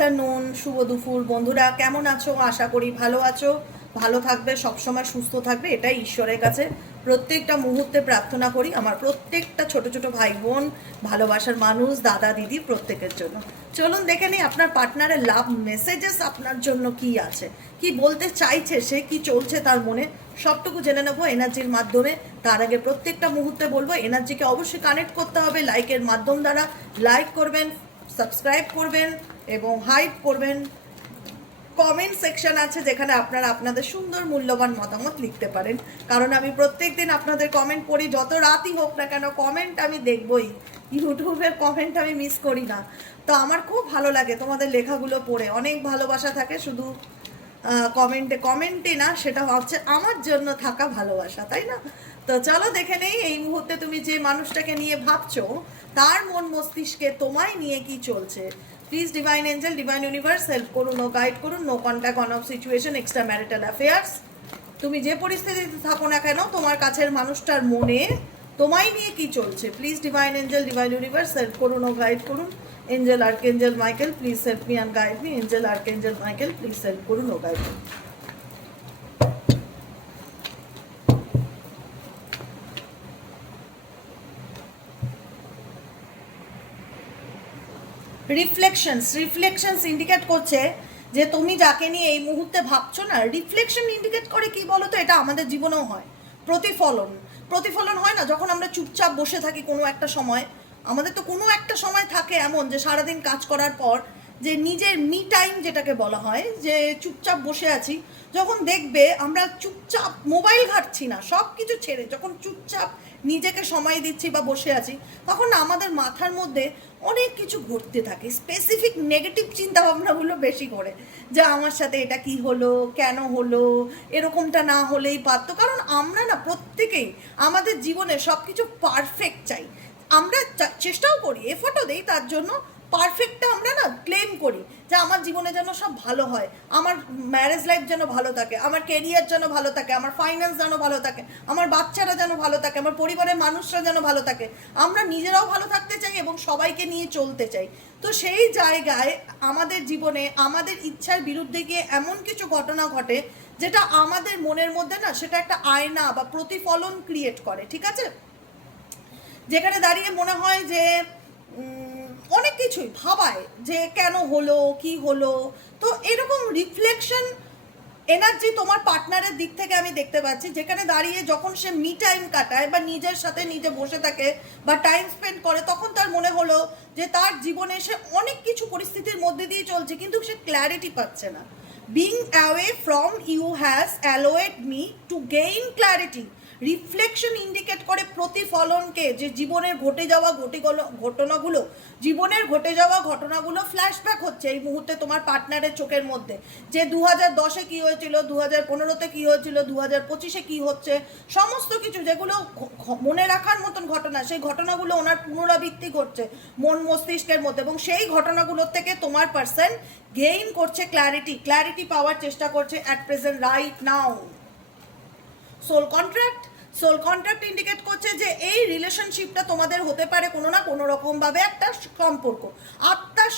Afternoon, শুভ দুপুর বন্ধুরা, কেমন আছো? আশা করি ভালো আছো, ভালো থাকবে, সবসময় সুস্থ থাকবে, এটাই ঈশ্বরের কাছে প্রত্যেকটা মুহূর্তে প্রার্থনা করি। আমার প্রত্যেকটা ছোট ছোট ভাই বোন, ভালোবাসার মানুষ, দাদা দিদি, প্রত্যেকের জন্য। চলুন দেখে নিই আপনার পার্টনারের লাভ মেসেজেস আপনার জন্য কি আছে, কি বলতে চাইছে সে, কি চলছে তার মনে, সবটুকু জেনে নেবো এনার্জির মাধ্যমে। তার আগে প্রত্যেকটা মুহূর্তে বলবো এনার্জিকে অবশ্যই কানেক্ট করতে হবে লাইকের মাধ্যম দ্বারা। লাইক করবেন, সাবস্ক্রাইব করবেন এবং হাইপ করবেন। কমেন্ট সেকশন আছে যেখানে আপনারা আপনাদের সুন্দর মূল্যবান মতামত লিখতে পারেন, কারণ আমি প্রত্যেক দিন আপনাদের কমেন্ট পড়ি, যত রাতই হোক না কেন কমেন্ট আমি দেখবই। ইউটিউবের কমেন্ট আমি মিস করি না। তো আমার খুব ভালো লাগে তোমাদের লেখাগুলো পড়ে, অনেক ভালোবাসা থাকে শুধু কমেন্টে না, সেটা হচ্ছে আমার জন্য থাকা ভালোবাসা, তাই না? তো চলো দেখে নেই এই মুহূর্তে তুমি যে মানুষটাকে নিয়ে ভাবছো তার মন মস্তিষ্কে তোমায় নিয়ে কি চলছে। Please divine angel, divine universe help করুন ও গাইড করুন। No contact, on off situation, extra marital affairs. তুমি যে পরিস্থিতিতে থাকো না কেন, তোমার কাছের মানুষটার মনে তোমায় নিয়ে কি চলছে। Please divine angel, divine universe help করুন ও গাইড করুন। Angel archangel Michael, please help me and guide me. Angel archangel Michael, please help করুন ও গাইড মি। রিফ্লেকশনস ইন্ডিকেট করছে যে তুমি যাকে নিয়ে এই মুহূর্তে ভাবছো না, রিফ্লেকশন ইন্ডিকেট করে কি বলো তো, এটা আমাদের জীবনেও হয়। প্রতিফলন প্রতিফলন হয় না, যখন আমরা চুপচাপ বসে থাকি কোনো একটা সময়। আমাদের তো কোনো একটা সময় থাকে এমন যে সারাদিন কাজ করার পর যে নিজের মি টাইম যেটাকে বলা হয়, যে চুপচাপ বসে আছি, যখন দেখবে আমরা চুপচাপ মোবাইল ঘাটছি না, সব কিছু ছেড়ে যখন চুপচাপ নিজেকে সময় দিচ্ছি বা বসে আছি, তখন না আমাদের মাথার মধ্যে অনেক কিছু ঘটতে থাকে, স্পেসিফিক নেগেটিভ চিন্তাভাবনাগুলো বেশি করে, যে আমার সাথে এটা কি হলো, কেন হলো, এরকমটা না হলেই পারতো। কারণ আমরা না প্রত্যেকেই আমাদের জীবনে সব কিছু পারফেক্ট চাই, আমরা চেষ্টাও করি, এফোর্টও দিই তার জন্য। পারফেক্টটা আমরা না ক্লেম করি যে আমার জীবনে যেন সব ভালো হয়, আমার ম্যারেজ লাইফ যেন ভালো থাকে, আমার কেরিয়ার যেন ভালো থাকে, আমার ফাইন্যান্স যেন ভালো থাকে, আমার বাচ্চারা যেন ভালো থাকে, আমার পরিবারের মানুষরা যেন ভালো থাকে। আমরা নিজেরাও ভালো থাকতে চাই এবং সবাইকে নিয়ে চলতে চাই। তো সেই জায়গায় আমাদের জীবনে আমাদের ইচ্ছার বিরুদ্ধে গিয়ে এমন কিছু ঘটনা ঘটে যেটা আমাদের মনের মধ্যে না, সেটা একটা আয়না বা প্রতিফলন ক্রিয়েট করে, ঠিক আছে? যেখানে দাঁড়িয়ে মনে হয় যে অনেক কিছুই ভাবায় যে কেন হলো, কি হলো। তো এরকম রিফ্লেকশন এনার্জি তোমার পার্টনারের দিক থেকে আমি দেখতে পাচ্ছি, যেখানে দাঁড়িয়ে যখন সে মি টাইম কাটায় বা নিজের সাথে নিজে বসে থাকে বা টাইম স্পেন্ড করে, তখন তার মনে হলো যে তার জীবনে সে অনেক কিছু পরিস্থিতির মধ্যে দিয়ে চলছে, কিন্তু সে ক্ল্যারিটি পাচ্ছে না। Being away from you has allowed me to gain clarity. Reflection indicate করে প্রতিফলনকে, যে জীবনের ঘটে যাওয়া ঘটনাগুলো, জীবনের ঘটে যাওয়া ঘটনাগুলো ফ্ল্যাশব্যাক হচ্ছে এই মুহূর্তে তোমার পার্টনারের চোখের মধ্যে, যে 2010-এ কী হয়েছিল, 2015-তে কী হয়েছিল, 2025-এ কী হচ্ছে, সমস্ত কিছু যেগুলো মনে রাখার মতন ঘটনা, সেই ঘটনাগুলো ওনার পুনরাবৃত্তি ঘটছে মন মস্তিষ্কের মধ্যে, এবং সেই ঘটনাগুলোর থেকে তোমার পার্সন গেইন করছে ক্ল্যারিটি পাওয়ার চেষ্টা করছে at present, right now. Soul contract indicate করছে যে এই রিলেশনশিপটা তোমাদের হতে পারে কোনো না কোনো রকমভাবে একটা সম্পর্ক, আত্মার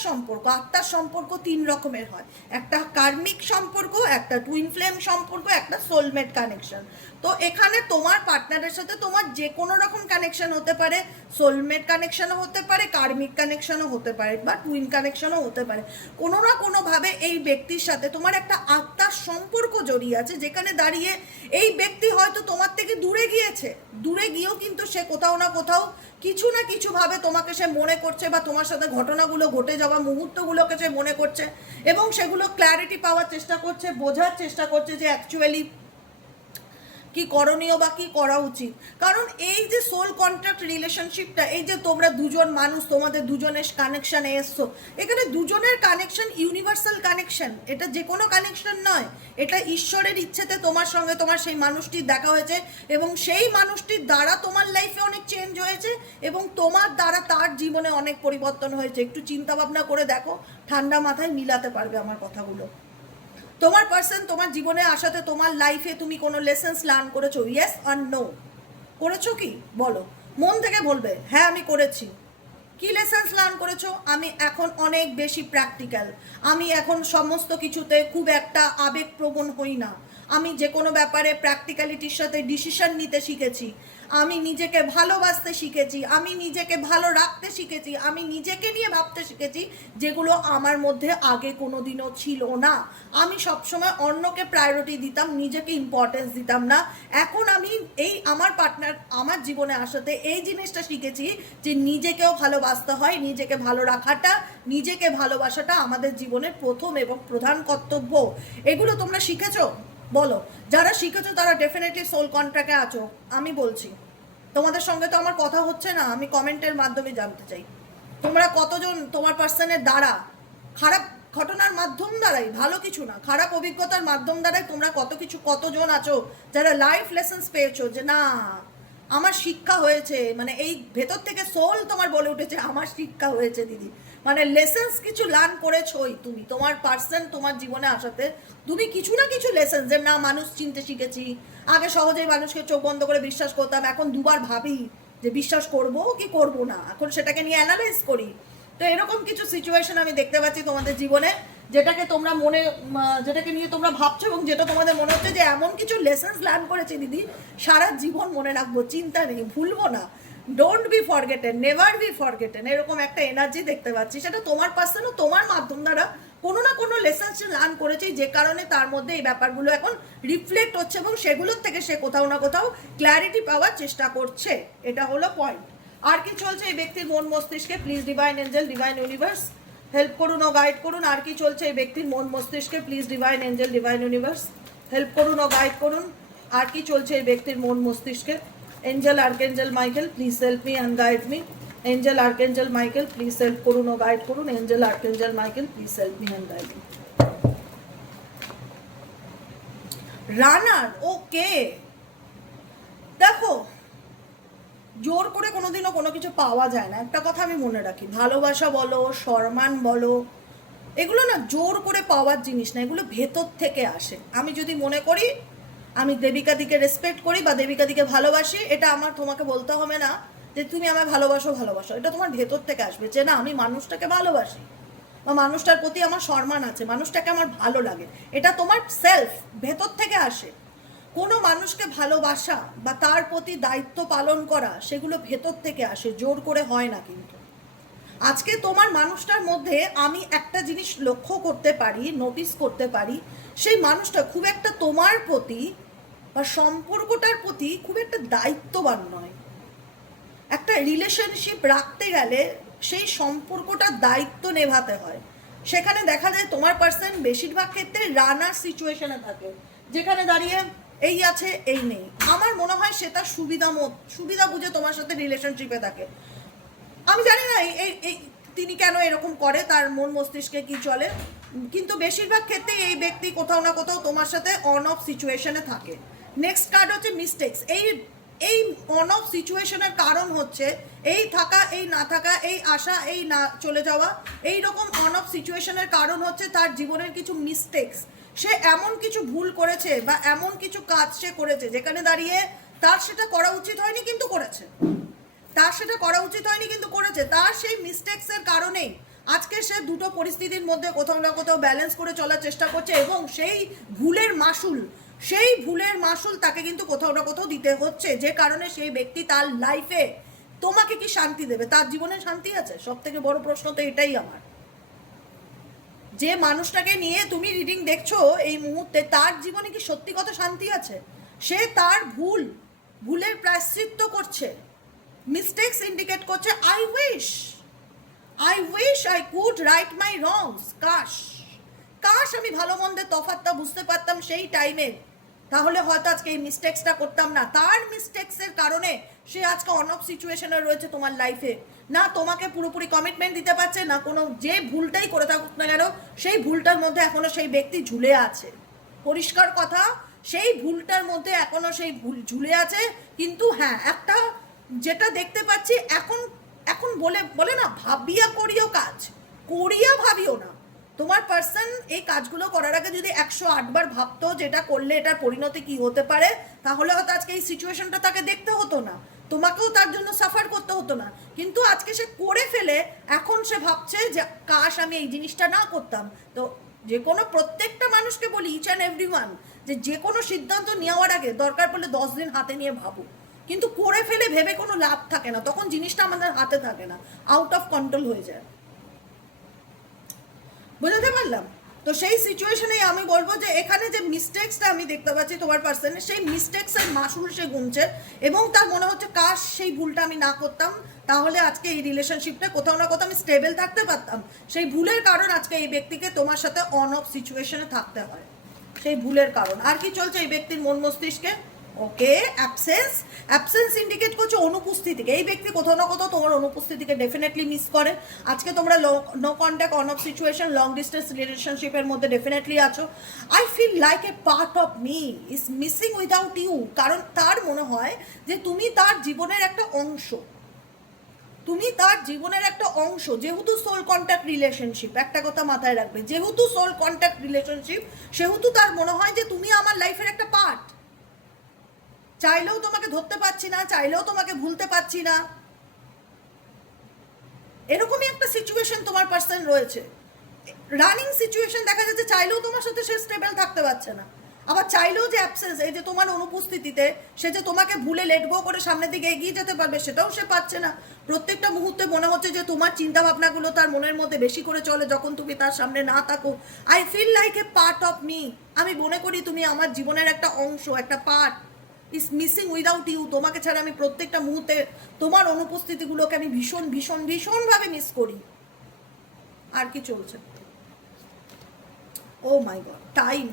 সম্পর্ক 3 রকমের হয়। একটা কার্মিক সম্পর্ক, একটা টুইন ফ্লেম সম্পর্ক, একটা সোলমেট কানেকশন। তো এখানে তোমার পার্টনারের সাথে তোমার যে কোনো রকম কানেকশন হতে পারে, সোলমেট কানেকশনও হতে পারে, কার্মিক কানেকশনও হতে পারে, বা টুইন কানেকশনও হতে পারে। কোনো না কোনোভাবে এই ব্যক্তির সাথে তোমার একটা আত্মার সম্পর্ক জড়িয়ে আছে, যেখানে দাঁড়িয়ে এই ব্যক্তি হয়তো তোমার থেকে দূরে গিয়েও কিন্তু সে কোথাও না কোথাও কিছু না কিছুভাবে তোমাকে সে মনে করছে, বা তোমার সাথে ঘটনাগুলো ঘটে যাওয়া মুহূর্তগুলোকে সে মনে করছে, এবং সেগুলো ক্ল্যারিটি পাওয়ার চেষ্টা করছে, বোঝার চেষ্টা করছে যে অ্যাকচুয়ালি কি করণীয় বা কি করা উচিত। কারণ এই যে সোল কন্ট্রাক্ট রিলেশনশিপটা, এই যে তোমরা দুজন মানুষ, তোমাদের দুজনের কানেকশানে এসছো, এখানে দুজনের কানেকশন ইউনিভার্সাল কানেকশন, এটা যে কোনো কানেকশন নয়, এটা ঈশ্বরের ইচ্ছেতে তোমার সঙ্গে তোমার সেই মানুষটির দেখা হয়েছে, এবং সেই মানুষটির দ্বারা তোমার লাইফে অনেক চেঞ্জ হয়েছে, এবং তোমার দ্বারা তার জীবনে অনেক পরিবর্তন হয়েছে। একটু চিন্তা ভাবনা করে দেখো, ঠান্ডা মাথায় মিলাতে পারবে আমার কথাগুলো। তোমার পার্সন তোমার জীবনে আসাতে তোমার লাইফে তুমি কোনো লেসেন্স লার্ন করেছো, ইয়েস আর নো? করেছো কি বলো, মন থেকে বলবে হ্যাঁ আমি করেছি। কি লেসেন্স লার্ন করেছো? আমি এখন অনেক বেশি প্র্যাকটিক্যাল, আমি এখন সমস্ত কিছুতে খুব একটা আবেগপ্রবণ হই না, আমি যে কোনো ব্যাপারে প্র্যাকটিক্যালিটির সাথে ডিসিশন নিতে শিখেছি, আমি নিজেকে ভালোবাসতে শিখেছি, আমি নিজেকে ভালো রাখতে শিখেছি, আমি নিজেকে নিয়ে ভাবতে শিখেছি, যেগুলো আমার মধ্যে আগে কোনো দিনও ছিল না। আমি সবসময় অন্যকে প্রায়োরিটি দিতাম, নিজেকে ইম্পর্টেন্স দিতাম না। এখন আমি এই আমার পার্টনার আমার জীবনে আসাতে এই জিনিসটা শিখেছি যে নিজেকেও ভালোবাসতে হয়, নিজেকে ভালো রাখাটা, নিজেকে ভালোবাসাটা আমাদের জীবনের প্রথম এবং প্রধান কর্তব্য। এগুলো তোমরা শিখেছো? বলো। যারা শিখেছো তারা ডেফিনেটলি সোল কন্ট্রাক্টে আছো। আমি বলছি তোমাদের সঙ্গে তো আমার কথা হচ্ছে না, আমি কমেন্টের মাধ্যমে জানতে চাই তোমরা কতজন তোমার পার্সনের দ্বারা, খারাপ ঘটনার মাধ্যম দ্বারাই, ভালো কিছু না, খারাপ অভিজ্ঞতার মাধ্যম দ্বারাই তোমরা কতজন আছো যারা লাইফ লেসেন্স পেয়েছো যে না আমার শিক্ষা হয়েছে, মানে এই ভেতর থেকে সোল তোমার বলে উঠেছে আমার শিক্ষা হয়েছে দিদি, মানে লেসেন্স কিছু লার্ন করেছোই তুমি তোমার পার্সন তোমার জীবনে আসাতে। তুমি কিছু না কিছু লেসেন্স, যে না মানুষ চিনতে শিখেছি, আগে সহজেই মানুষকে চোখ বন্ধ করে বিশ্বাস করতাম, এখন দুবার ভাবি যে বিশ্বাস করব কি করব না, এখন সেটাকে নিয়ে অ্যানালাইজ করি। তো এরকম কিছু সিচুয়েশন আমি দেখতে পাচ্ছি তোমাদের জীবনে, যেটাকে তোমরা যেটাকে নিয়ে তোমরা ভাবছো এবং যেটা তোমাদের মনে হচ্ছে যে এমন কিছু লেসেন্স লার্ন করেছি দিদি সারা জীবন মনে রাখবো, চিন্তা নেই, ভুলবো না, don't be forgotten, never be forgotten, এরকম একটা এনার্জি দেখতে পাচ্ছি। সেটা তোমার পার্সনও তোমার মাধ্যম দ্বারা কোনো না কোনো লেসেন্স লার্ন করেছে, যে কারণে তার মধ্যে এই ব্যাপারগুলো এখন রিফ্লেক্ট হচ্ছে এবং সেগুলোর থেকে সে কোথাও না কোথাও ক্ল্যারিটি পাওয়ার চেষ্টা করছে। এটা হলো পয়েন্ট। আর কি চলছে এই ব্যক্তির মন মস্তিষ্কে? Please divine angel, divine universe help করুন ও গাইড করুন। আর কি চলছে এই ব্যক্তির মন মস্তিষ্কে? Please divine angel, divine universe help করুন ও গাইড করুন। আর কি চলছে এই ব্যক্তির মন মস্তিষ্কে? Angel archangel Michael please help me and guide me. Angel archangel Michael please help করুন ও গাইড করুন। Angel archangel Michael please help me and guide me. Runner, okay. দেখো, জোর করে কোনোদিনও কোনো কিছু পাওয়া যায় না, একটা কথা আমি মনে রাখি। ভালোবাসা বলো, সম্মান বলো, এগুলো না জোর করে পাওয়ার জিনিস না, এগুলো ভেতর থেকে আসে। আমি যদি মনে করি আমি দেবিকাদিকে রেসপেক্ট করি বা দেবিকাদিকে ভালোবাসি, এটা আমার তোমাকে বলতে হবে না যে তুমি আমায় ভালোবাসো ভালোবাসো, এটা তোমার ভেতর থেকে আসবে যে না আমি মানুষটাকে ভালোবাসি বা মানুষটার প্রতি আমার সম্মান আছে, মানুষটাকে আমার ভালো লাগে, এটা তোমার সেলফ ভেতর থেকে আসে। কোনো মানুষকে ভালোবাসা বা তার প্রতি দায়িত্ব পালন করা সেগুলো ভেতর থেকে আসে, জোর করে হয় না। কিন্তু আজকে তোমার মানুষটার মধ্যে আমি একটা জিনিস লক্ষ্য করতে পারি, নোটিস করতে পারি, সেই মানুষটা খুব একটা তোমার প্রতি বা সম্পর্কটার প্রতি খুব একটা দায়িত্ববান নয়। একটা রিলেশনশিপ রাখতে গেলে সেই সম্পর্কটার দায়িত্ব নেভাতে হয়। সেখানে দেখা যায় তোমার পার্সন বেশিরভাগ ক্ষেত্রে রানার সিচুয়েশনে থাকে, যেখানে দাঁড়িয়ে এই আছে এই নেই। আমার মনে হয় সে তার সুবিধা বুঝে তোমার সাথে রিলেশনশিপে থাকে। আমি জানি না এই তিনি কেন এরকম করে, তার মন মস্তিষ্কে কি চলে, কিন্তু বেশিরভাগ ক্ষেত্রে এই ব্যক্তি কোথাও না কোথাও তোমার সাথে অন অফ সিচুয়েশনে থাকে। নেক্সট কার্ড হচ্ছে মিস্টেক্স। এই অন অফ সিচুয়েশনের কারণ হচ্ছে এই থাকা, এই না থাকা, এই আসা, এই না চলে যাওয়া, এই রকম অন অফ সিচুয়েশনের কারণ হচ্ছে তার জীবনের কিছু মিস্টেক্স। সে এমন কিছু ভুল করেছে বা এমন কিছু কাজ সে করেছে যেখানে দাঁড়িয়ে তার সেটা করা উচিত হয়নি কিন্তু করেছে, তার সেটা করা উচিত হয়নি কিন্তু করেছে। তার সেই মিস্টেক্সের কারণেই আজকে সে দুটো পরিস্থিতির মধ্যে কোথাও না কোথাও ব্যালেন্স করে চলার চেষ্টা করছে এবং সেই ভুলের মাসুল তাকে কিন্তু কোথাও না কোথাও দিতে হচ্ছে, যে কারণে সেই ব্যক্তি তার লাইফে তোমাকে কি শান্তি দেবে? তার জীবনে শান্তি আছে? সব থেকে বড় প্রশ্ন তো এটাই আমার। যে মানুষটাকে নিয়ে তুমি রিডিং দেখছো এই মুহূর্তে, তার জীবনে কি সত্যি কথা শান্তি আছে? সে তার ভুলের প্রায়শ্চিত্ত করছে, মিস্টেক্স ইন্ডিকেট করছে। I wish I could right my wrongs. কাশ আমি ভালো মন্দের তফাৎটা বুঝতে পারতাম সেই টাইমে, তাহলে হয়তো আজকে এই মিস্টেক্সটা করতাম না। তার মিস্টেক্সের কারণে সে আজকে অন অফ সিচুয়েশনে রয়েছে তোমার লাইফে, না তোমাকে পুরোপুরি কমিটমেন্ট দিতে পারছে, না কোনো যে ভুলটাই করে থাকুক না কেন সেই ভুলটার মধ্যে এখনো সেই ব্যক্তি ঝুলে আছে। পরিষ্কার কথা, সেই ভুলটার মধ্যে এখনো সেই ভুল ঝুলে আছে। কিন্তু হ্যাঁ, একটা যেটা দেখতে পাচ্ছি এখন বলে না ভাবিয়া করিও কাজ, করিয়া ভাবিও না। তোমার পার্সন এই কাজগুলো করার আগে যদি 108 বার ভাবতো যেটা করলে এটার পরিণতি কি হতে পারে, তাহলে হয়তো আজকে এই সিচুয়েশনটা তাকে দেখতে হতো না। তোমাকেও তার জন্য সাফার করতে হতো না, কিন্তু আজকে সে করে ফেলে এখন সে ভাবছে যে কাশ আমি এই জিনিসটা না করতাম। তো যে কোনো প্রত্যেকটা মানুষকে বলি, ইচ অ্যান্ড এভরিওয়ান, যে কোনো সিদ্ধান্ত নেওয়ার আগে দরকার পড়লে 10 দিন হাতে নিয়ে ভাবো, কিন্তু করে ফেলে ভেবে কোনো লাভ থাকে না, তখন জিনিসটা আমাদের হাতে থাকে না, আউট অফ কন্ট্রোল হয়ে যায়। বুঝতে পারলাম? তো সেই সিচুয়েশনে আমি বলবো যে এখানে যে মিস্টেক্সটা আমি দেখতে পাচ্ছি তোমার পার্সনে, সেই মিস্টেক্সের মাসুল সে গুনছে এবং তার মনে হচ্ছে কাশ সেই ভুলটা আমি না করতাম, তাহলে আজকে এই রিলেশনশিপটা কোথাও না কোথাও আমি স্টেবল থাকতে পারতাম। সেই ভুলের কারণ আজকে এই ব্যক্তিকে তোমার সাথে অন অফ সিচুয়েশনে থাকতে হয়, সেই ভুলের কারণ। আর কি চলছে এই ব্যক্তির মন মস্তিষ্কে? ওকে, অ্যাবসেন্স ইন্ডিকেট করছে অনুপস্থিতিকে। এই ব্যক্তি কোথাও না কোথাও তোমার অনুপস্থিতিকে ডেফিনেটলি মিস করে। আজকে তোমরা no contact on off situation long distance রিলেশনশিপের মধ্যে ডেফিনেটলি আছো। I feel like a part of me is missing without you, কারণ তার মনে হয় যে তুমি তার জীবনের একটা অংশ, তুমি তার জীবনের একটা অংশ। যেহেতু সোল কন্ট্যাক্ট রিলেশনশিপ, একটা কথা মাথায় রাখবে, যেহেতু সোল কন্ট্যাক্ট রিলেশনশিপ, সেহেতু তার মনে হয় যে তুমি আমার লাইফের একটা পার্ট। চাইলেও তোমাকে ধরতে পারছি না, চাইলেও তোমাকে ভুলতে পারছি না, এরকমই একটা সিচুয়েশন তোমার পার্সন রয়েছে। রানিং সিচুয়েশন দেখা যাচ্ছে, চাইলেও তোমার সাথে সে স্টেবল থাকতে পারছে না, আবার চাইলেও যে অ্যাবসেন্স, এই যে তোমার অনুপস্থিতিতে সে যে তোমাকে ভুলে লেট গো করে সামনের দিকে এগিয়ে যেতে পারবে সেটাও সে পাচ্ছে না। প্রত্যেকটা মুহূর্তে মনে হচ্ছে যে তোমার চিন্তা ভাবনাগুলো তার মনের মধ্যে বেশি করে চলে যখন তুমি তার সামনে না থাকো। I feel like a part of me, আমি মনে করি তুমি আমার জীবনের একটা অংশ, একটা part is missing without you. তোমাকে ছাড়া আমি প্রত্যেকটা মুহূর্তে তোমার অনুপস্থিতিগুলোকে আমি ভীষণ ভীষণ ভীষণভাবে মিস করি। আর কি চলছে? ও মাই গড, টাইম।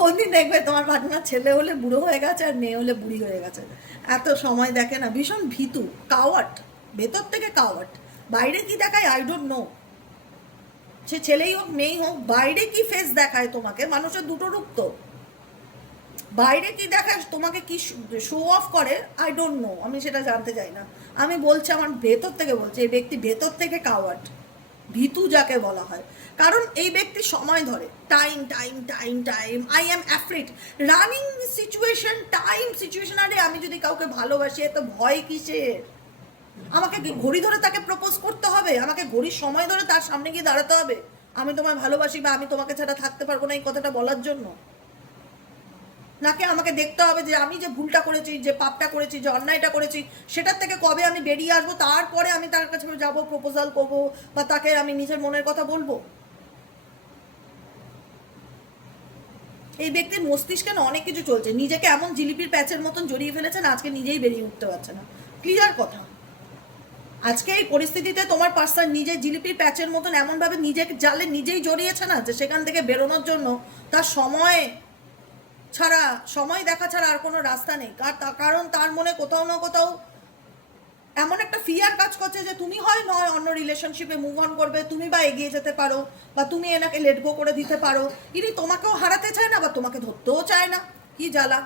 কোনদিন দেখবে তোমার পার্টনার ছেলে হলে বুড়ো হয়ে গেছে আর মেয়ে হলে বুড়ি হয়ে গেছে, এত সময় দেখে না, ভীষণ ভীতু, কাওয়ার্ড, ভেতর থেকে কাওয়ার্ড। বাইরে কি দেখায় আই ডোন্ট নো, সে ছেলেই হোক মেয়েই হোক, বাইরে কি ফেস দেখায় তোমাকে, মানুষের দুটো রূপ তো, বাইরে কি দেখায় তোমাকে, কি শো অফ করে আই ডোন্ট নো, আমি সেটা জানতে চাই না। আমি বলছি আমার ভেতর থেকে বলছি, এই ব্যক্তি ভেতর থেকে কাওয়ার্ড, ভীতু যাকে বলা হয়। কারণ এই ব্যক্তি সময় ধরে, time time time time, I am afraid, running situation, time situation. আরে আমি যদি কাউকে ভালোবাসি এত ভয় কিসের? আমাকে ঘড়ি ধরে তাকে প্রপোজ করতে হবে? আমাকে ঘড়ির সময় ধরে তার সামনে গিয়ে দাঁড়াতে হবে আমি তোমায় ভালোবাসি বা আমি তোমাকে ছাড়া থাকতে পারবো না এই কথাটা বলার জন্য? নাকি আমাকে দেখতে হবে যে আমি যে ভুলটা করেছি, যে পাপটা করেছি, যে অন্যায়টা করেছি, সেটার থেকে কবে আমি বেরিয়ে আসবো, তারপরে আমি তার কাছে যাব, প্রপোজাল করবো বা তাকে আমি নিজের মনের কথা বলবো? এই ব্যক্তির মস্তিষ্কে না অনেক কিছু চলছে, নিজেকে এমন জিলিপির প্যাচের মতন জড়িয়ে ফেলেছেন আজকে নিজেই বেরিয়ে উঠতে পারছে না। ক্লিয়ার কথা, আজকে এই পরিস্থিতিতে তোমার পার্সন নিজে জিলিপির প্যাচের মতন এমনভাবে নিজেকে জালে নিজেই জড়িয়েছে না, যে সেখান থেকে বেরোনোর জন্য তার সময় দেখা ছাড়া আর কোনো রাস্তা নেই। কারণ তার মনে কোথাও না কোথাও এমন একটা ফিয়ার কাজ করছে যে তুমি হয় নয় অন্য রিলেশনশিপে মুভ অন করবে, তুমি বা এগিয়ে যেতে পারো, বা তুমি এনাকে লেট গো করে দিতে পারো। ইনি তোমাকেও হারাতে চায় না বা তোমাকে ধরতেও চায় না। কি জ্বালা,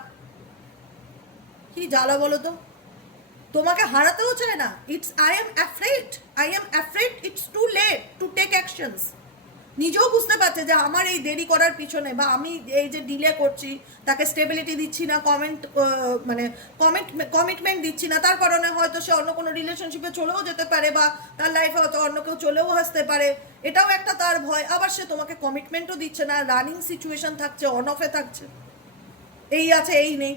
কি জ্বালা বলো তো? তোমাকে হারাতেও চায় না। I am afraid it's too late to take actions. নিজেও বুঝতে পারছে যে আমার এই দেরি করার পিছনে বা আমি এই যে ডিলে করছি, তাকে স্টেবিলিটি দিচ্ছি না, কমিটমেন্ট দিচ্ছি না, তার কারণে হয়তো সে অন্য কোনো রিলেশনশিপে চলেও যেতে পারে বা তার লাইফে হয়তো অন্য কেউ চলেও আসতে পারে, এটাও একটা তার ভয়। আবার সে তোমাকে কমিটমেন্টও দিচ্ছে না, রানিং সিচুয়েশন থাকছে, অন অফে থাকছে, এই আছে এই নেই।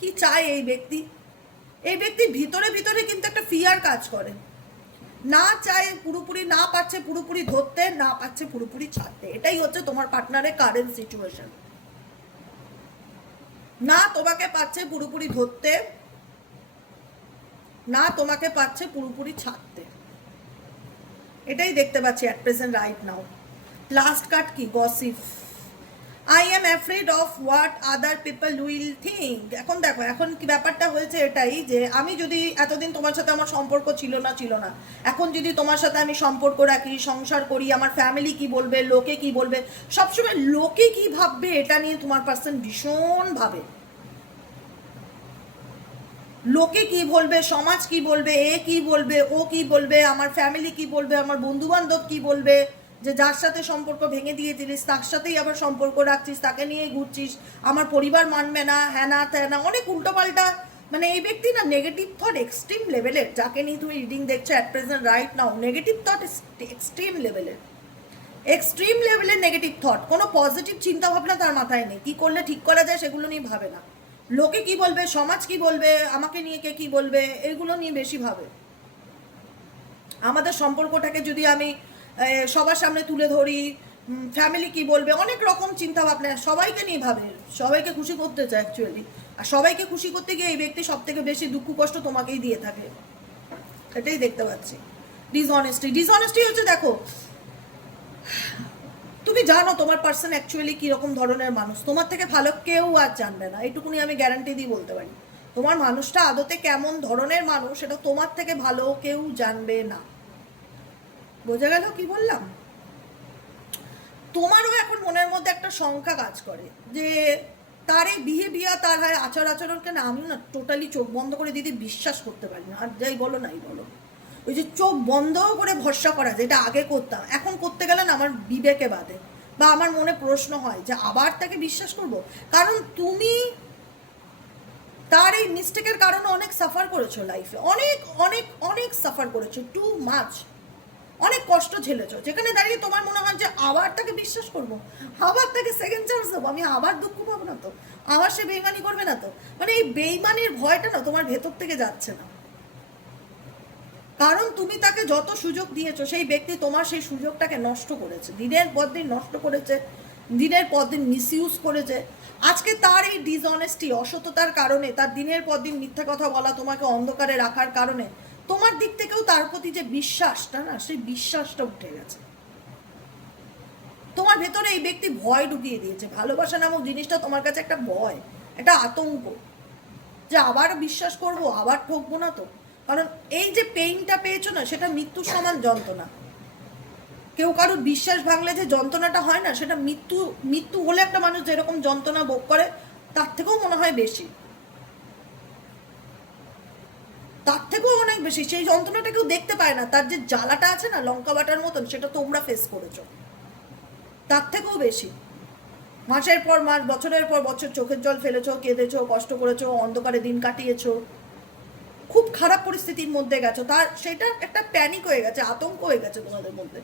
কি চায় এই ব্যক্তি? এই ব্যক্তির ভিতরে ভিতরে কিন্তু একটা ফিয়ার কাজ করে, না চায় পুরোপুরি, না পাচ্ছে পুরোপুরি ধরতে, না পাচ্ছে পুরোপুরি ছাড়তে। এটাই হচ্ছে তোমার পার্টনারের কারেন্ট সিচুয়েশন। না তোমাকে পাচ্ছে পুরোপুরি ধরতে, না তোমাকে পাচ্ছে পুরোপুরি ছাড়তে, এটাই দেখতে পাচ্ছি at present right now. Last card কি? Gossip. I am afraid of what other people will think. এখন দেখো, এখন কি ব্যাপারটা হয়েছে এটাই যে আমি যদি এতদিন তোমার সাথে আমার সম্পর্ক ছিল না, এখন যদি তোমার সাথে আমি সম্পর্ক রাখি, সংসার করি, আমার ফ্যামিলি কি বলবে, লোকে কি বলবে, সবসময় লোকে কি ভাববে এটা নিয়ে তোমার পার্সন ভীষণ ভাবে। লোকে কি বলবে, সমাজ কি বলবে, এ কি বলবে, ও কি বলবে, আমার ফ্যামিলি কি বলবে, আমার বন্ধু বান্ধব কি বলবে, যে যার সাথে সম্পর্ক ভেঙে দিয়েছিলিস তার সাথেই আবার সম্পর্ক রাখছিস, তাকে নিয়েই ঘুরছিস, আমার পরিবার মানবে না, হ্যাঁ না ত্যাঁ না, অনেক উল্টোপাল্টা। মানে এই ব্যক্তি না নেগেটিভ থট এক্সট্রিম লেভেলের, যাকে নিয়ে তুমি রিডিং দেখছো at present right now, negative thought extreme লেভেলের, এক্সট্রিম লেভেলের নেগেটিভ থট। কোনো পজিটিভ চিন্তা ভাবনা তার মাথায় নেই, কি করলে ঠিক করা যায় সেগুলো নিয়ে ভাবে না, লোকে কি বলবে, সমাজ কি বলবে, আমাকে নিয়ে কে কি বলবে, এগুলো নিয়ে বেশি ভাবে। আমাদের সম্পর্কটাকে যদি আমি সবার সামনে তুলে ধরি, ফ্যামিলি কি বলবে, অনেক রকম চিন্তা ভাবনা, সবাইকে নিয়ে ভাবে, সবাইকে খুশি করতে চায় অ্যাকচুয়ালি। আর সবাইকে খুশি করতে গিয়ে এই ব্যক্তি সব থেকে বেশি দুঃখ কষ্ট তোমাকেই দিয়ে থাকে, এটাই দেখতে পাচ্ছি। ডিসঅনেস্টি হচ্ছে, দেখো তুমি জানো তোমার পার্সন অ্যাকচুয়ালি কীরকম ধরনের মানুষ, তোমার থেকে ভালো কেউ আর জানবে না, এটুকুনি আমি গ্যারান্টি দিয়ে বলতে পারি। তোমার মানুষটা আদতে কেমন ধরনের মানুষ সেটা তোমার থেকে ভালো কেউ জানবে না। বোঝা গেল কি বললাম? তোমারও এখন মনের মধ্যে একটা শঙ্কা কাজ করে যে তার এই বিহেভিয়ার, তার আচরণকে না আমি না টোটালি চোখ বন্ধ করে দিদি বিশ্বাস করতে পারি না। আর যাই বলো নাই বলো, ওই যে চোখ বন্ধ করে ভরসা করা, যেটা আগে করতাম, এখন করতে গেলে না আমার বিবেকে বাধে, বা আমার মনে প্রশ্ন হয় যে আবার তাকে বিশ্বাস করব। কারণ তুমি তার এই মিস্টেকের কারণে অনেক সাফার করেছো লাইফে, অনেক অনেক অনেক সাফার করেছো, টু মাচ, অনেক কষ্ট ঝেলেছো, যেখানে দাঁড়িয়ে তোমার মনে হয় যে আবার তাকে বিশ্বাস করব, আবার তাকে সেকেন্ড চান্স দেবো, আমি আবার দুঃখ পাবো না তো, আবার সে বেইমানি করবে না তো। মানে এই বেইমানির ভয়টা না তোমার ভেতর থেকে যাচ্ছে না, কারণ তুমি তাকে যত সুযোগ দিয়েছো সেই ব্যক্তি তোমার সেই সুযোগটাকে নষ্ট করেছে, দিনের পর দিন নষ্ট করেছে, দিনের পর দিন মিসইউজ করেছে। আজকে তার এই ডিসঅনেস্টি, অসততার কারণে, তার দিনের পর দিন মিথ্যা কথা বলা, তোমাকে অন্ধকারে রাখার কারণে তোমার দিক থেকেও তার প্রতি যে বিশ্বাসটা না, সেই বিশ্বাসটা উঠে গেছে। তোমার ভেতরে এই ব্যক্তি ভয় ঢুকিয়ে দিয়েছে, ভালোবাসা নামক জিনিসটা তোমার কাছে একটা ভয়, একটা আতঙ্ক, যে আবার বিশ্বাস করব, আবার ঠকবো না তো। কারণ এই যে পেইনটা পেয়েছো না, সেটা মৃত্যুর সমান যন্ত্রণা। কেউ কারোর বিশ্বাস ভাঙলে যে যন্ত্রণাটা হয় না, সেটা মৃত্যু হলে একটা মানুষ যেরকম যন্ত্রণা ভোগ করে তার থেকেও মনে হয় বেশি, তার থেকেও অনেক বেশি। সেই যন্ত্রণাটা কেউ দেখতে পায় না, তার যে জ্বালাটা আছে না লঙ্কা বাটার মতন, সেটা তোমরা ফেস করেছো, তার থেকেও বেশি। মাসের পর মাস, বছরের পর বছর চোখের জল ফেলেছো, কেঁদেছো, কষ্ট করেছো, অন্ধকারে দিন কাটিয়েছো, খুব খারাপ পরিস্থিতির মধ্যে গেছো, তার সেটা একটা প্যানিক হয়ে গেছে, আতঙ্ক হয়ে গেছে তোমাদের মধ্যে।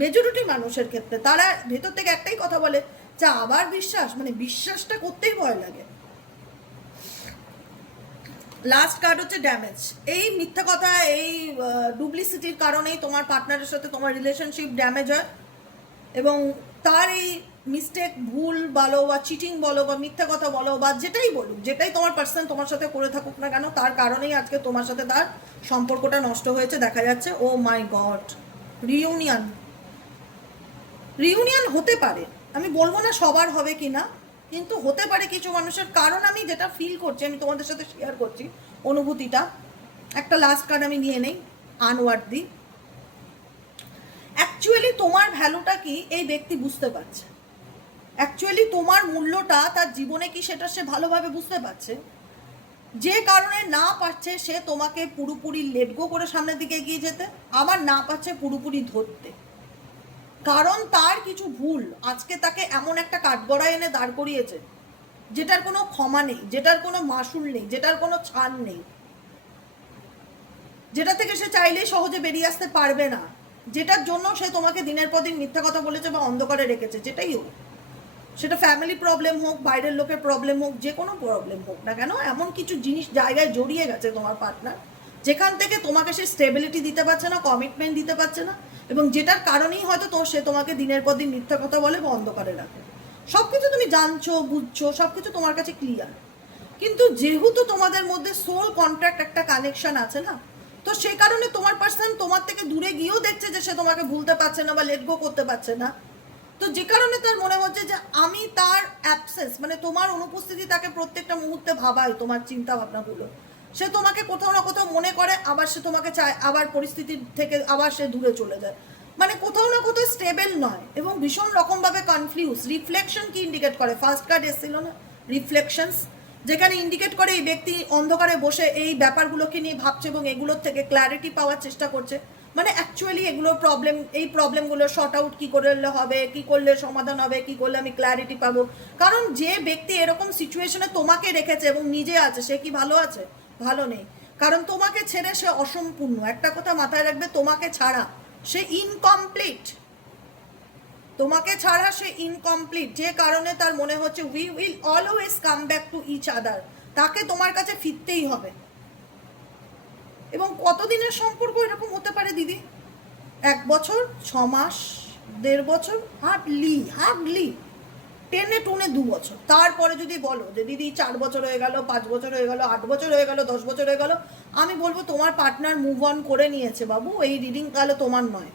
মেজরিটি মানুষের ক্ষেত্রে তারা ভেতর থেকে একটাই কথা বলে যে আবার বিশ্বাস, মানে বিশ্বাসটা করতেই ভয় লাগে। লাস্ট কার্ড হচ্ছে ড্যামেজ। এই মিথ্যা কথা, এই ডুপ্লিসিটির কারণেই তোমার পার্টনারের সাথে তোমার রিলেশনশিপ ড্যামেজ হয়, এবং তার এই মিস্টেক, ভুল বলো বা চিটিং বলো বা মিথ্যা কথা বলো বা যেটাই বলুক, যেটাই তোমার পার্সন তোমার সাথে করে থাকুক না কেন, তার কারণেই আজকে তোমার সাথে তার সম্পর্কটা নষ্ট হয়েছে। দেখা যাচ্ছে ও মাই গড, রিউনিয়ন হতে পারে, আমি বলবো না সবার হবে কি না, কিন্তু হতে পারে কিছু মানুষের। কারণ আমি যেটা ফিল করছি, আমি তোমাদের সাথে শেয়ার করছি অনুভূতিটা। একটা লাস্ট কার্ড আমি নিয়ে নেই, আনওয়ার্দি। অ্যাকচুয়ালি তোমার ভ্যালুটা কি এই ব্যক্তি বুঝতে পারছে, অ্যাকচুয়ালি তোমার মূল্যটা তার জীবনে কি সেটা সে ভালোভাবে বুঝতে পারছে। যে কারণে না পারছে সে তোমাকে পুরোপুরি লেট গো করে সামনের দিকে এগিয়ে যেতে, আবার না পারছে পুরোপুরি ধরতে, কারণ তার কিছু ভুল আজকে তাকে এমন একটা কাঠগড়া এনে দাঁড় করিয়েছে যেটার কোনো ক্ষমা নেই, যেটার কোনো মাসুল নেই, যেটার কোনো ছাড় নেই, যেটা থেকে সে চাইলেই সহজে বেরিয়ে আসতে পারবে না, যেটার জন্য সে তোমাকে দিনের পর দিন মিথ্যা কথা বলেছে বা অন্ধকারে রেখেছে। যেটাই হোক, সেটা ফ্যামিলি প্রবলেম হোক, বাইরের লোকের প্রবলেম হোক, যে কোনো প্রবলেম হোক না কেন, এমন কিছু জিনিস জায়গায় জড়িয়ে গেছে তোমার পার্টনার, যেখান থেকে তোমাকে সে স্টেবিলিটি দিতে পারছে না, কমিটমেন্ট দিতে পারছে না, এবং যেটার কারণেই হয়তো সে তোমাকে দিনের পর দিন মিথ্যা কথা বলে বা অন্ধকারে রাখে। সব কিছু তুমি জানছো, বুঝছো, সব কিছু তোমার কাছে ক্লিয়ার, কিন্তু যেহেতু তোমাদের মধ্যে সোল কন্ট্রাক্ট, একটা কানেকশন আছে না, তো সেই কারণে তোমার পার্সন তোমার থেকে দূরে গিয়েও দেখছে যে সে তোমাকে ভুলতে পারছে না বা লেট গো করতে পারছে না। তো যে কারণে তার মনে হচ্ছে যে আমি তার অ্যাবসেন্স, মানে তোমার অনুপস্থিতি তাকে প্রত্যেকটা মুহূর্তে ভাবায়, তোমার চিন্তা ভাবনাগুলো, সে তোমাকে কোথাও না কোথাও মনে করে, আবার সে তোমাকে চায়, আবার পরিস্থিতি থেকে আবার সে দূরে চলে যায়, মানে কোথাও না কোথাও স্টেবল নয় এবং ভীষণ রকমভাবে কনফিউজ। রিফ্লেকশন কি ইন্ডিকেট করে? ফার্স্ট কার্ড এসেছিল না, রিফ্লেকশনস, যেখানে ইন্ডিকেট করে এই ব্যক্তি অন্ধকারে বসে এই ব্যাপারগুলোকে নিয়ে ভাবছে এবং এগুলোর থেকে ক্ল্যারিটি পাওয়ার চেষ্টা করছে। মানে অ্যাকচুয়ালি এগুলোর প্রবলেম, এই প্রবলেমগুলো শর্ট আউট কী করলে হবে, কী করলে সমাধান হবে, কী করলে আমি ক্ল্যারিটি পাবো। কারণ যে ব্যক্তি এরকম সিচুয়েশনে তোমাকে রেখেছে এবং নিজে আছে, সে কি ভালো আছে? ভালো নেই। কারণ তোমাকে ছেড়ে সে অসম্পূর্ণ। একটা কথা মাথায় রাখবে, তোমাকে ছাড়া সে ইনকমপ্লিট। তোমাকে ছাড়া সে ইনকমপ্লিট, যে কারণে তার মনে হচ্ছে we will always come back to each other. তাকে তোমার কাছে ফিরতেই হবে। এবং কতদিনের সম্পর্ক এরকম হতে পারে দিদি? 1 বছর, 6 মাস, 1.5 বছর, হার্ডলি টেনে টুনে 2 বছর। তারপরে যদি বলো যে দিদি 4 বছর হয়ে গেল, 5 বছর হয়ে গেল, 8 বছর হয়ে গেল, 10 বছর হয়ে গেল, আমি বলবো তোমার পার্টনার মুভ অন করে নিয়েছে বাবু, এই রিডিং তাহলে তোমার নয়।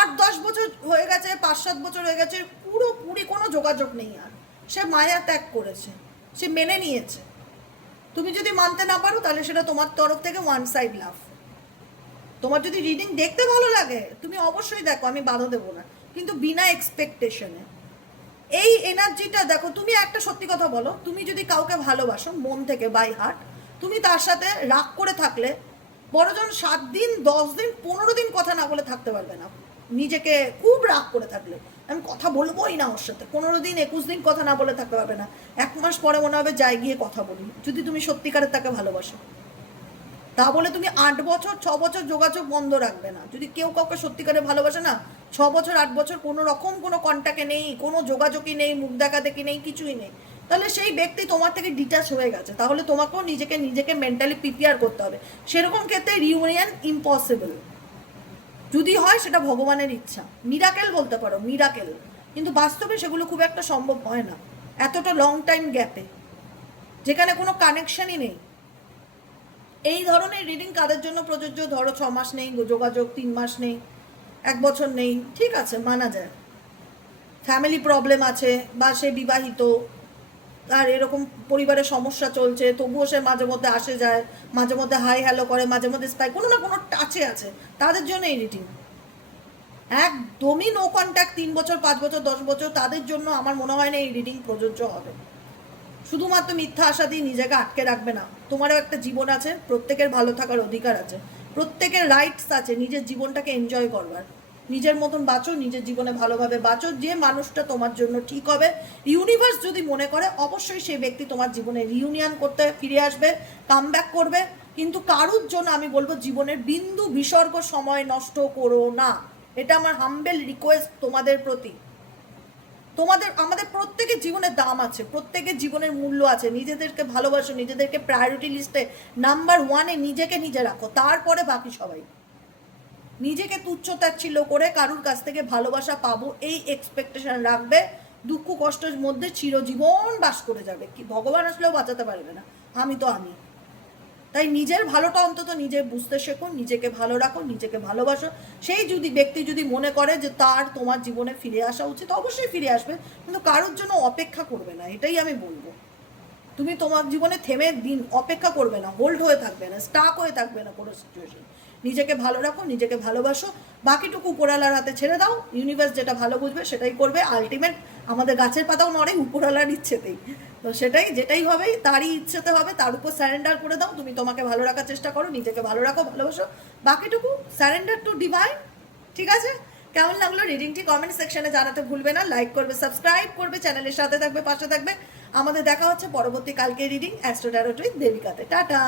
8-10 বছর হয়ে গেছে, 5-7 বছর হয়ে গেছে, পুরোপুরি কোনো যোগাযোগ নেই আর। সে মায়া ত্যাগ করেছে, সে মেনে নিয়েছে। তুমি যদি মানতে না পারো তাহলে সেটা তোমার তরফ থেকে ওয়ান সাইড লাভ। তোমার যদি রিডিং দেখতে ভালো লাগে তুমি অবশ্যই দেখো, আমি বাধা দেবো না, কিন্তু বিনা এক্সপেকটেশনে। এই এনার্জিটা দেখো, তুমি একটা সত্যি কথা বলো, তুমি যদি কাউকে ভালোবাসো মন থেকে বাই হার্ট, তুমি তার সাথে রাগ করে থাকলে বড়জন 7 দিন, 10 দিন, 15 দিন কথা না বলে থাকতে পারবে না। নিজেকে খুব রাগ করে থাকলে আমি কথা বলবোই না ওর সাথে, 15 দিন 21 দিন কথা না বলে থাকতে পারবে না। 1 মাস পরে মনে হবে যাই গিয়ে কথা বলি, যদি তুমি সত্যিকারের তাকে ভালোবাসো। তা বলে তুমি 8 বছর 6 বছর যোগাযোগ বন্ধ রাখবে না। যদি কেউ কাউকে সত্যিকারে ভালোবাসে না, 6 বছর 8 বছর কোনো রকম কোনো কন্ট্যাক্টে নেই, কোনো যোগাযোগই নেই, মুখ দেখা দেখি নেই, কিছুই নেই, তাহলে সেই ব্যক্তি তোমার থেকে ডিটাচ হয়ে গেছে। তাহলে তোমাকেও নিজেকে মেন্টালি প্রিপেয়ার করতে হবে। সেরকম ক্ষেত্রে রিউনিয়ন ইম্পসিবল। যদি হয় সেটা ভগবানের ইচ্ছা, মিরাকেল বলতে পারো, মিরাকেল, কিন্তু বাস্তবে সেগুলো খুব একটা সম্ভব হয় না এতটা লং টাইম গ্যাপে, যেখানে কোনো কানেকশনই নেই। এই ধরনের রিডিং কাদের জন্য প্রযোজ্য? ধরো 6 মাস নেই যোগাযোগ, 3 মাস নেই, 1 বছর নেই, ঠিক আছে, মানা যায়। ফ্যামিলি প্রবলেম আছে, বা সে বিবাহিত, আর এরকম পরিবারের সমস্যা চলছে, তবুও সে মাঝে মধ্যে আসে যায়, মাঝে মধ্যে হাই হ্যালো করে, মাঝে মধ্যে স্পাই, কোনো না কোনো টাচে আছে, তাদের জন্য এই রিডিং। একদমই নো কন্ট্যাক্ট 3 বছর, 5 বছর, 10 বছর, তাদের জন্য আমার মনে হয় না এই রিডিং প্রযোজ্য হবে। শুধুমাত্র মিথ্যা আশা দিয়ে নিজেকে আটকে রাখবে না। তোমারও একটা জীবন আছে, প্রত্যেকের ভালো থাকার অধিকার আছে, প্রত্যেকের রাইটস আছে নিজের জীবনটাকে এনজয় করবার। নিজের মতন বাঁচো, নিজের জীবনে ভালোভাবে বাঁচো। যে মানুষটা তোমার জন্য ঠিক হবে, ইউনিভার্স যদি মনে করে, অবশ্যই সেই ব্যক্তি তোমার জীবনে রিউনিয়ন করতে ফিরে আসবে, কাম ব্যাক করবে। কিন্তু কারুর জন্য আমি বলবো জীবনের বিন্দু বিসর্গ সময় নষ্ট করো না। এটা আমার হাম্বেল রিকোয়েস্ট তোমাদের প্রতি। আমাদের প্রত্যেকের জীবনের দাম আছে, প্রত্যেকের জীবনের মূল্য আছে। নিজেদেরকে ভালোবাসো, নিজেদেরকে প্রায়োরিটি লিস্টে নাম্বার 1-এ নিজেকে নিজে রাখো, তারপরে বাকি সবাই। নিজেকে তুচ্ছতাচ্ছিল্য করে কারুর কাছ থেকে ভালোবাসা পাবো এই এক্সপেকটেশন রাখবে, দুঃখ কষ্টের মধ্যে চিরজীবন বাস করে যাবে। কি ভগবান আসলেও বাঁচাতে পারবে না, আমি। তাই নিজের ভালোটা অন্তত নিজে বুঝতে শেখো, নিজেকে ভালো রাখো, নিজেকে ভালোবাসো। সেই ব্যক্তি যদি মনে করে যে তার তোমার জীবনে ফিরে আসা উচিত, অবশ্যই ফিরে আসবে, কিন্তু কারোর জন্য অপেক্ষা করবে না, এটাই আমি বলবো। তুমি তোমার জীবনে থেমে দিন অপেক্ষা করবে না, হোল্ড হয়ে থাকবে না, স্টাক হয়ে থাকবে না কোনো সিচুয়েশন। নিজেকে ভালো রাখো, নিজেকে ভালোবাসো, বাকিটুকু উপরওয়ালার হাতে ছেড়ে দাও। ইউনিভার্স যেটা ভালো বুঝবে সেটাই করবে। আলটিমেট আমাদের গাছের পাতাও নড়ে উপরওয়ালার ইচ্ছেতেই, তো যেটাই হবে তারই ইচ্ছেতে হবে, তার উপর স্যারেন্ডার করে দাও। তুমি তোমাকে ভালো রাখার চেষ্টা করো, নিজেকে ভালো রাখো, ভালোবাসো, বাকিটুকু স্যারেন্ডার টু ডিভাইন। ঠিক আছে? কেমন লাগলো রিডিংটি কমেন্ট সেকশনে জানাতে ভুলবে না। লাইক করবে, সাবস্ক্রাইব করবে, চ্যানেলের সাথে থাকবে, পাশে থাকবে। আমাদের দেখা হচ্ছে পরবর্তী কালকে রিডিং অ্যাস্ট্রো ট্যারোট উইথ দেবিকাতে। টাটা।